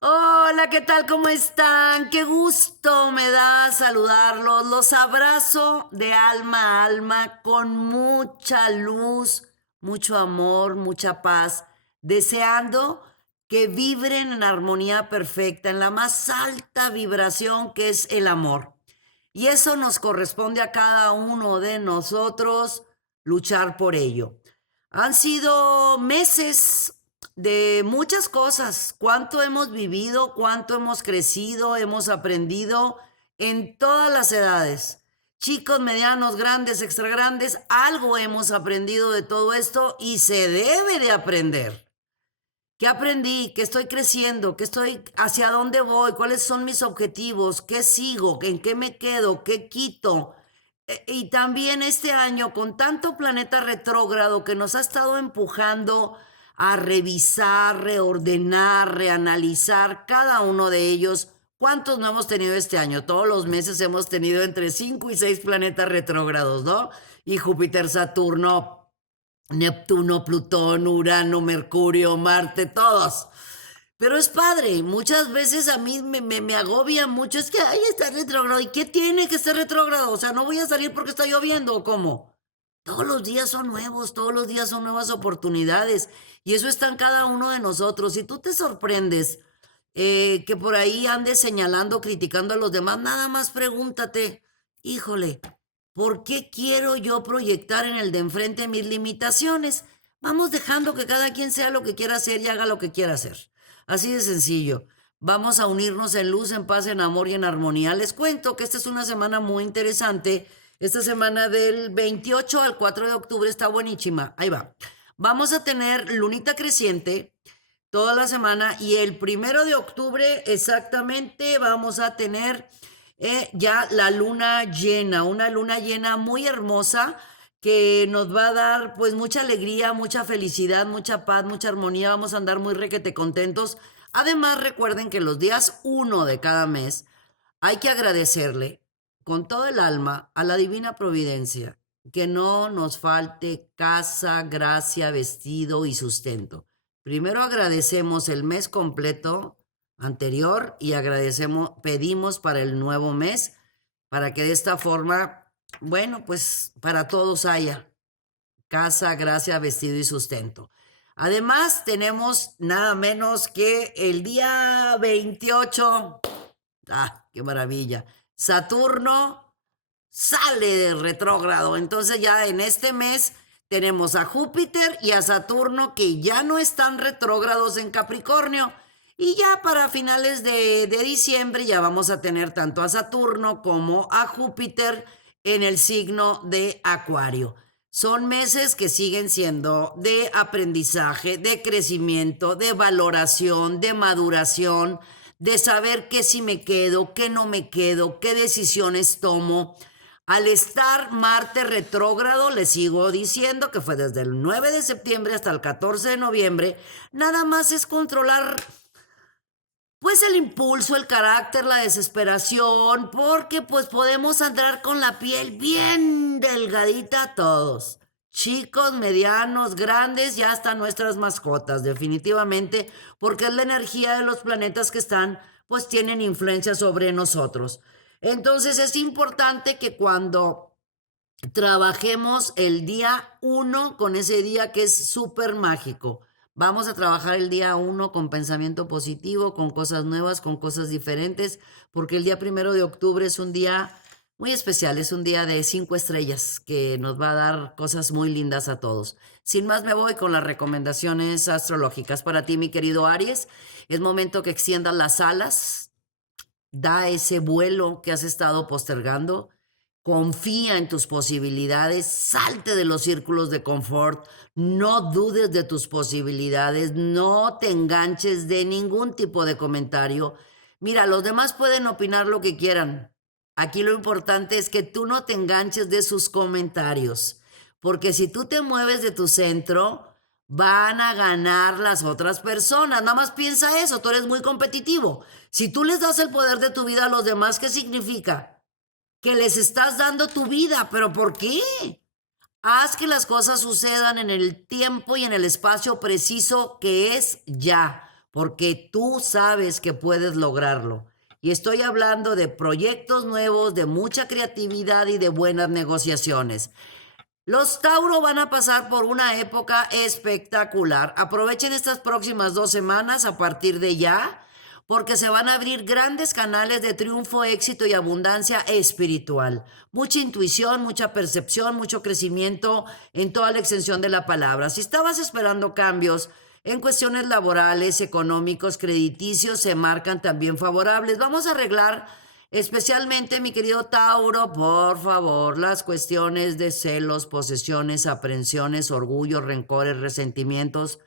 Hola, ¿qué tal? ¿Cómo están? Qué gusto me da saludarlos. Los abrazo de alma a alma con mucha luz, mucho amor, mucha paz, deseando que vibren en armonía perfecta, en la más alta vibración que es el amor. Y eso nos corresponde a cada uno de nosotros luchar por ello. Han sido meses de muchas cosas, cuánto hemos vivido, cuánto hemos crecido, hemos aprendido en todas las edades. Chicos, medianos, grandes, extra grandes, algo hemos aprendido de todo esto y se debe de aprender. ¿Qué aprendí? ¿Qué estoy creciendo? ¿Qué estoy, hacia dónde voy? ¿Cuáles son mis objetivos? ¿Qué sigo? ¿En qué me quedo? ¿Qué quito? Y también este año, con tanto planeta retrógrado que nos ha estado empujando a revisar, reordenar, reanalizar cada uno de ellos. ¿Cuántos no hemos tenido este año? Todos los meses hemos tenido entre 5 y 6 planetas retrógrados, ¿no? Y Júpiter, Saturno, Neptuno, Plutón, Urano, Mercurio, Marte, todos. Pero es padre, muchas veces a mí me agobia mucho, es que, ay, está retrógrado, ¿y qué tiene que ser retrógrado? O sea, no voy a salir porque está lloviendo, ¿o cómo? Todos los días son nuevos, todos los días son nuevas oportunidades, y eso está en cada uno de nosotros. Si tú te sorprendes que por ahí andes señalando, criticando a los demás, nada más pregúntate, híjole, ¿por qué quiero yo proyectar en el de enfrente mis limitaciones? Vamos dejando que cada quien sea lo que quiera hacer y haga lo que quiera hacer. Así de sencillo. Vamos a unirnos en luz, en paz, en amor y en armonía. Les cuento que esta es una semana muy interesante. Esta semana del 28 al 4 de octubre está buenísima. Ahí va. Vamos a tener lunita creciente toda la semana y el 1 de octubre exactamente vamos a tener ya la luna llena, una luna llena muy hermosa que nos va a dar pues mucha alegría, mucha felicidad, mucha paz, mucha armonía, vamos a andar muy requete contentos. Además, recuerden que los días 1 de cada mes hay que agradecerle con todo el alma a la divina providencia que no nos falte casa, gracia, vestido y sustento. Primero agradecemos el mes completo anterior y agradecemos, pedimos para el nuevo mes, para que de esta forma, bueno, pues para todos haya casa, gracia, vestido y sustento. Además, tenemos nada menos que el día 28. Qué maravilla. Saturno sale de retrógrado. Entonces ya en este mes tenemos a Júpiter y a Saturno que ya no están retrógrados en Capricornio. Y ya para finales de diciembre ya vamos a tener tanto a Saturno como a Júpiter en el signo de Acuario. Son meses que siguen siendo de aprendizaje, de crecimiento, de valoración, de maduración, de saber qué sí me quedo, qué no me quedo, qué decisiones tomo. Al estar Marte retrógrado, les sigo diciendo que fue desde el 9 de septiembre hasta el 14 de noviembre, nada más es controlar pues el impulso, el carácter, la desesperación, porque pues podemos andar con la piel bien delgadita todos. Chicos, medianos, grandes, ya hasta nuestras mascotas, definitivamente, porque es la energía de los planetas que están, pues tienen influencia sobre nosotros. Entonces es importante que cuando trabajemos el día 1 con ese día que es súper mágico. Vamos a trabajar el día 1 con pensamiento positivo, con cosas nuevas, con cosas diferentes, porque el día 1 de octubre es un día muy especial, es un día de 5 estrellas que nos va a dar cosas muy lindas a todos. Sin más, me voy con las recomendaciones astrológicas para ti, mi querido Aries. Es momento que extiendas las alas, da ese vuelo que has estado postergando. Confía en tus posibilidades, salte de los círculos de confort, no dudes de tus posibilidades, no te enganches de ningún tipo de comentario. Mira, los demás pueden opinar lo que quieran. Aquí lo importante es que tú no te enganches de sus comentarios, porque si tú te mueves de tu centro, van a ganar las otras personas. Nada más piensa eso, tú eres muy competitivo. Si tú les das el poder de tu vida a los demás, ¿qué significa? Que les estás dando tu vida, pero ¿por qué? Haz que las cosas sucedan en el tiempo y en el espacio preciso que es ya, porque tú sabes que puedes lograrlo. Y estoy hablando de proyectos nuevos, de mucha creatividad y de buenas negociaciones. Los Tauro van a pasar por una época espectacular. Aprovechen estas próximas 2 semanas a partir de ya, porque se van a abrir grandes canales de triunfo, éxito y abundancia espiritual. Mucha intuición, mucha percepción, mucho crecimiento en toda la extensión de la palabra. Si estabas esperando cambios en cuestiones laborales, económicos, crediticios, se marcan también favorables. Vamos a arreglar especialmente, mi querido Tauro, por favor, las cuestiones de celos, posesiones, aprensiones, orgullo, rencores, resentimientos,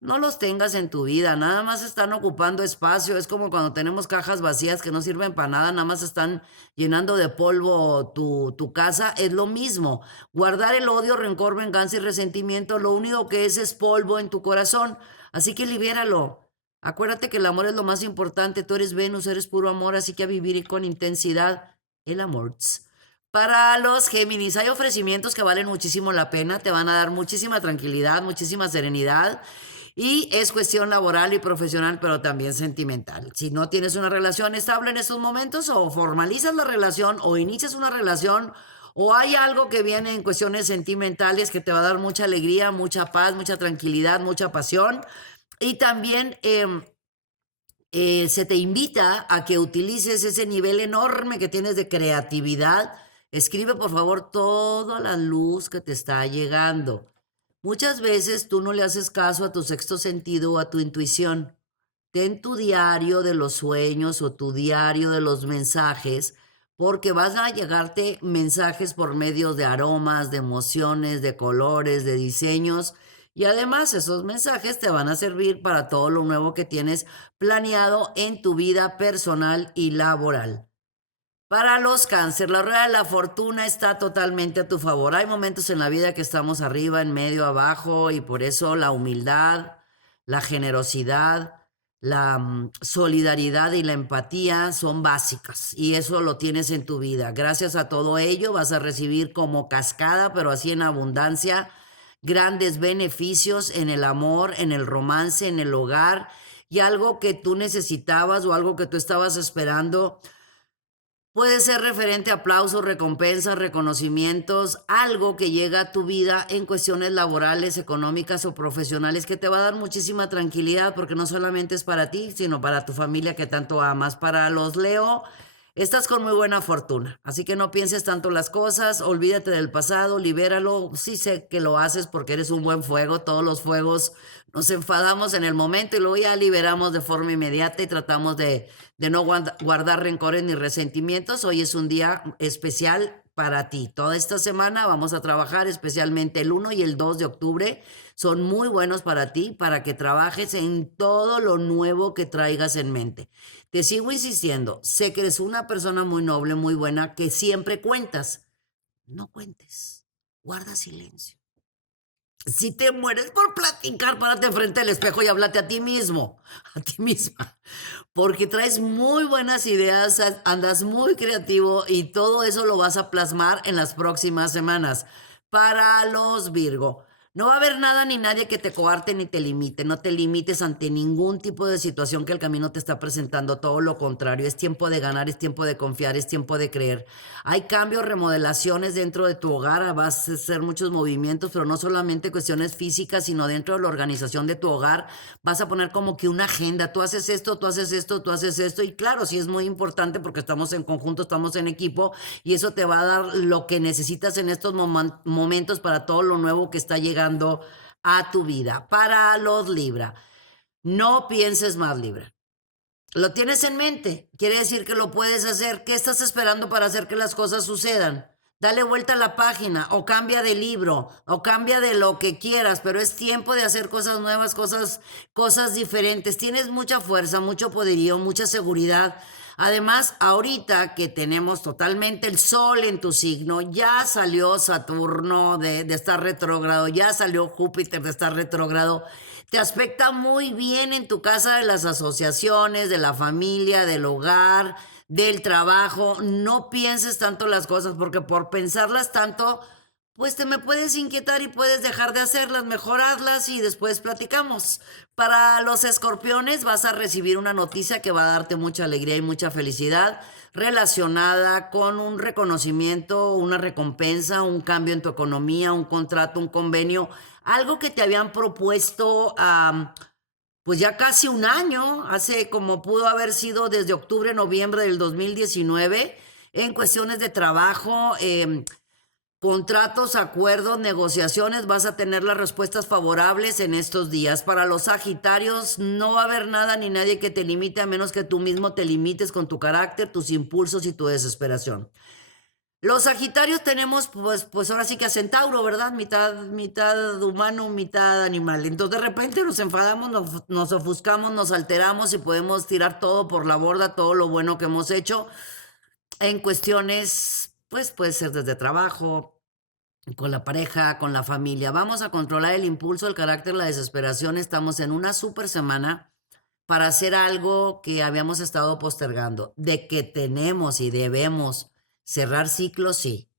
no los tengas en tu vida, nada más están ocupando espacio. Es como cuando tenemos cajas vacías que no sirven para nada, nada más están llenando de polvo tu casa. Es lo mismo. Guardar el odio, rencor, venganza y resentimiento, lo único que es polvo en tu corazón. Así que libéralo. Acuérdate que el amor es lo más importante. Tú eres Venus, eres puro amor, así que a vivir con intensidad el amor. Para los Géminis, hay ofrecimientos que valen muchísimo la pena, te van a dar muchísima tranquilidad, muchísima serenidad. Y es cuestión laboral y profesional, pero también sentimental. Si no tienes una relación estable en estos momentos, o formalizas la relación, o inicias una relación, o hay algo que viene en cuestiones sentimentales que te va a dar mucha alegría, mucha paz, mucha tranquilidad, mucha pasión. Y también se te invita a que utilices ese nivel enorme que tienes de creatividad. Escribe, por favor, toda la luz que te está llegando. Muchas veces tú no le haces caso a tu sexto sentido o a tu intuición. Ten tu diario de los sueños o tu diario de los mensajes, porque vas a llegarte mensajes por medio de aromas, de emociones, de colores, de diseños. Y además esos mensajes te van a servir para todo lo nuevo que tienes planeado en tu vida personal y laboral. Para los cáncer, la rueda de la fortuna está totalmente a tu favor. Hay momentos en la vida que estamos arriba, en medio, abajo, y por eso la humildad, la generosidad, la solidaridad y la empatía son básicas, y eso lo tienes en tu vida. Gracias a todo ello vas a recibir como cascada, pero así en abundancia, grandes beneficios en el amor, en el romance, en el hogar, y algo que tú necesitabas o algo que tú estabas esperando. Puede ser referente a aplausos, recompensas, reconocimientos, algo que llega a tu vida en cuestiones laborales, económicas o profesionales que te va a dar muchísima tranquilidad, porque no solamente es para ti, sino para tu familia que tanto amas. Para los Leo, estás con muy buena fortuna, así que no pienses tanto las cosas, olvídate del pasado, libéralo. Sí sé que lo haces porque eres un buen fuego, todos los fuegos nos enfadamos en el momento y luego ya liberamos de forma inmediata y tratamos de no guardar rencores ni resentimientos. Hoy es un día especial para ti. Toda esta semana vamos a trabajar, especialmente el 1 y el 2 de octubre. Son muy buenos para ti, para que trabajes en todo lo nuevo que traigas en mente. Te sigo insistiendo, sé que eres una persona muy noble, muy buena, que siempre cuentas. No cuentes, guarda silencio. Si te mueres por platicar, párate frente al espejo y háblate a ti mismo, a ti misma, porque traes muy buenas ideas, andas muy creativo y todo eso lo vas a plasmar en las próximas semanas. Para los Virgo, no va a haber nada ni nadie que te coarte ni te limite. No te limites ante ningún tipo de situación que el camino te está presentando. Todo lo contrario, es tiempo de ganar, es tiempo de confiar, es tiempo de creer. Hay cambios, remodelaciones dentro de tu hogar, vas a hacer muchos movimientos, pero no solamente cuestiones físicas, sino dentro de la organización de tu hogar. Vas a poner como que una agenda. Tú haces esto, tú haces esto, tú haces esto. Y claro, sí es muy importante porque estamos en conjunto, estamos en equipo, y eso te va a dar lo que necesitas en estos momentos para todo lo nuevo que está llegando a tu vida. Para los Libra, no pienses más, Libra. Lo tienes en mente, quiere decir que lo puedes hacer. ¿Qué estás esperando para hacer que las cosas sucedan? Dale vuelta a la página, o cambia de libro, o cambia de lo que quieras, pero es tiempo de hacer cosas nuevas, cosas diferentes. Tienes mucha fuerza, mucho poderío, mucha seguridad. Además, ahorita que tenemos totalmente el sol en tu signo, ya salió Saturno de estar retrógrado, ya salió Júpiter de estar retrógrado, te aspecta muy bien en tu casa de las asociaciones, de la familia, del hogar, del trabajo. No pienses tanto las cosas, porque por pensarlas tanto pues te me puedes inquietar y puedes dejar de hacerlas, mejor hazlas y después platicamos. Para los escorpiones vas a recibir una noticia que va a darte mucha alegría y mucha felicidad relacionada con un reconocimiento, una recompensa, un cambio en tu economía, un contrato, un convenio, algo que te habían propuesto pues ya casi un año, hace como pudo haber sido desde octubre, noviembre del 2019, en cuestiones de trabajo. Contratos, acuerdos, negociaciones, vas a tener las respuestas favorables en estos días. Para los Sagitarios no va a haber nada ni nadie que te limite a menos que tú mismo te limites con tu carácter, tus impulsos y tu desesperación. Los Sagitarios tenemos, pues ahora sí que a Centauro, ¿verdad? Mitad humano, mitad animal. Entonces de repente nos enfadamos, nos ofuscamos, nos alteramos y podemos tirar todo por la borda, todo lo bueno que hemos hecho en cuestiones, pues puede ser desde trabajo, con la pareja, con la familia. Vamos a controlar el impulso, el carácter, la desesperación. Estamos en una super semana para hacer algo que habíamos estado postergando. De que tenemos y debemos cerrar ciclos, sí.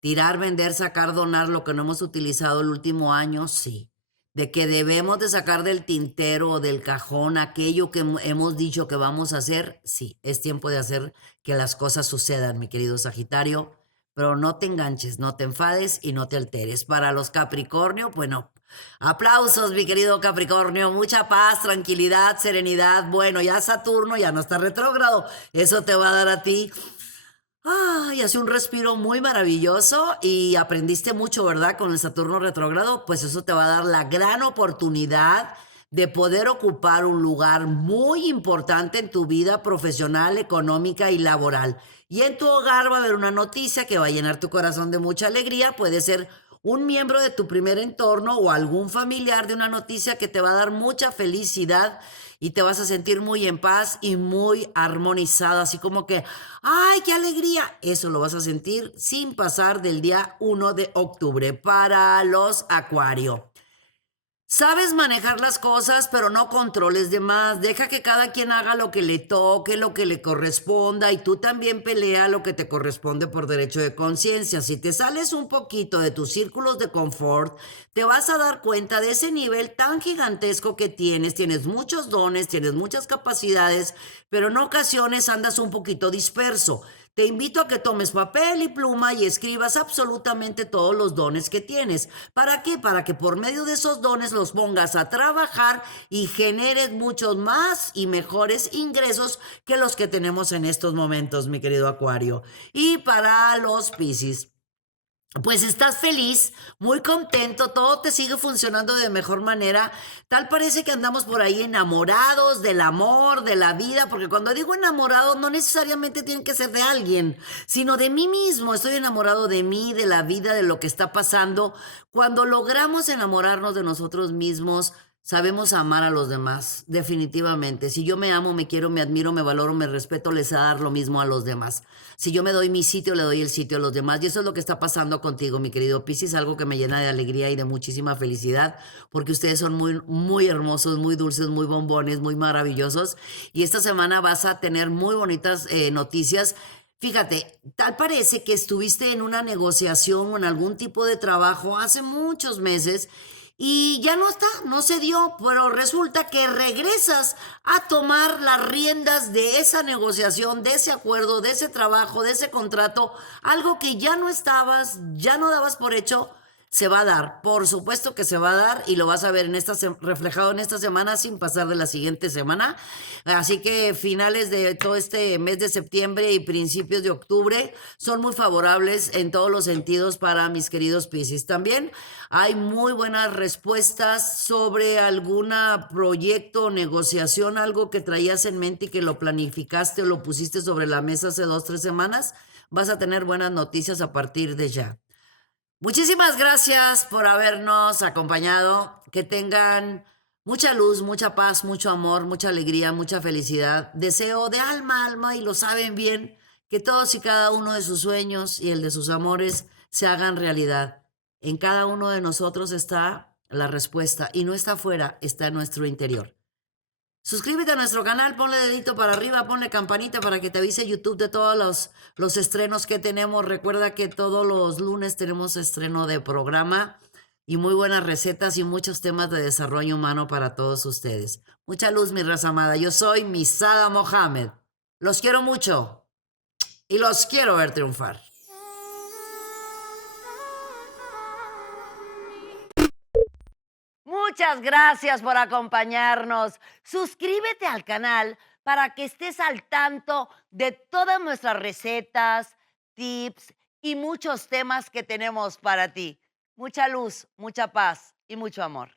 Tirar, vender, sacar, donar lo que no hemos utilizado el último año, sí. De que debemos de sacar del tintero o del cajón aquello que hemos dicho que vamos a hacer, sí. Es tiempo de hacer que las cosas sucedan, mi querido Sagitario. Pero no te enganches, no te enfades y no te alteres. Para los Capricornio, bueno, aplausos, mi querido Capricornio, mucha paz, tranquilidad, serenidad. Bueno, ya Saturno ya no está retrógrado. Eso te va a dar a ti. Ay, hace un respiro muy maravilloso y aprendiste mucho, ¿verdad? Con el Saturno retrógrado, pues eso te va a dar la gran oportunidad de poder ocupar un lugar muy importante en tu vida profesional, económica y laboral. Y en tu hogar va a haber una noticia que va a llenar tu corazón de mucha alegría. Puede ser un miembro de tu primer entorno o algún familiar de una noticia que te va a dar mucha felicidad y te vas a sentir muy en paz y muy armonizado, así como que, ¡ay, qué alegría! Eso lo vas a sentir sin pasar del día 1 de octubre para los Acuario. Sabes manejar las cosas, pero no controles de más. Deja que cada quien haga lo que le toque, lo que le corresponda, y tú también pelea lo que te corresponde por derecho de conciencia. Si te sales un poquito de tus círculos de confort, te vas a dar cuenta de ese nivel tan gigantesco que tienes. Tienes muchos dones, tienes muchas capacidades, pero en ocasiones andas un poquito disperso. Te invito a que tomes papel y pluma y escribas absolutamente todos los dones que tienes. ¿Para qué? Para que por medio de esos dones los pongas a trabajar y generes muchos más y mejores ingresos que los que tenemos en estos momentos, mi querido Acuario. Y para los Piscis. Pues estás feliz, muy contento, todo te sigue funcionando de mejor manera. Tal parece que andamos por ahí enamorados del amor, de la vida, porque cuando digo enamorado no necesariamente tiene que ser de alguien, sino de mí mismo. Estoy enamorado de mí, de la vida, de lo que está pasando. Cuando logramos enamorarnos de nosotros mismos, sabemos amar a los demás, definitivamente. Si yo me amo, me quiero, me admiro, me valoro, me respeto, les a dar lo mismo a los demás. Si yo me doy mi sitio, le doy el sitio a los demás. Y eso es lo que está pasando contigo, mi querido Piscis, algo que me llena de alegría y de muchísima felicidad, porque ustedes son muy, muy hermosos, muy dulces, muy bombones, muy maravillosos. Y esta semana vas a tener muy bonitas noticias. Fíjate, tal parece que estuviste en una negociación o en algún tipo de trabajo hace muchos meses y ya no está, no se dio, pero resulta que regresas a tomar las riendas de esa negociación, de ese acuerdo, de ese trabajo, de ese contrato, algo que ya no estabas, ya no dabas por hecho, se va a dar, por supuesto que se va a dar y lo vas a ver en reflejado en esta semana sin pasar de la siguiente semana. Así que finales de todo este mes de septiembre y principios de octubre son muy favorables en todos los sentidos para mis queridos Piscis. También hay muy buenas respuestas sobre algún proyecto o negociación, algo que traías en mente y que lo planificaste o lo pusiste sobre la mesa hace 2, 3 semanas. Vas a tener buenas noticias a partir de ya. Muchísimas gracias por habernos acompañado. Que tengan mucha luz, mucha paz, mucho amor, mucha alegría, mucha felicidad. Deseo de alma a alma, y lo saben bien, que todos y cada uno de sus sueños y el de sus amores se hagan realidad. En cada uno de nosotros está la respuesta y no está afuera, está en nuestro interior. Suscríbete a nuestro canal, ponle dedito para arriba, ponle campanita para que te avise YouTube de todos los estrenos que tenemos. Recuerda que todos los lunes tenemos estreno de programa y muy buenas recetas y muchos temas de desarrollo humano para todos ustedes. Mucha luz, mi raza amada. Yo soy Misada Mohamed. Los quiero mucho y los quiero ver triunfar. Muchas gracias por acompañarnos. Suscríbete al canal para que estés al tanto de todas nuestras recetas, tips y muchos temas que tenemos para ti. Mucha luz, mucha paz y mucho amor.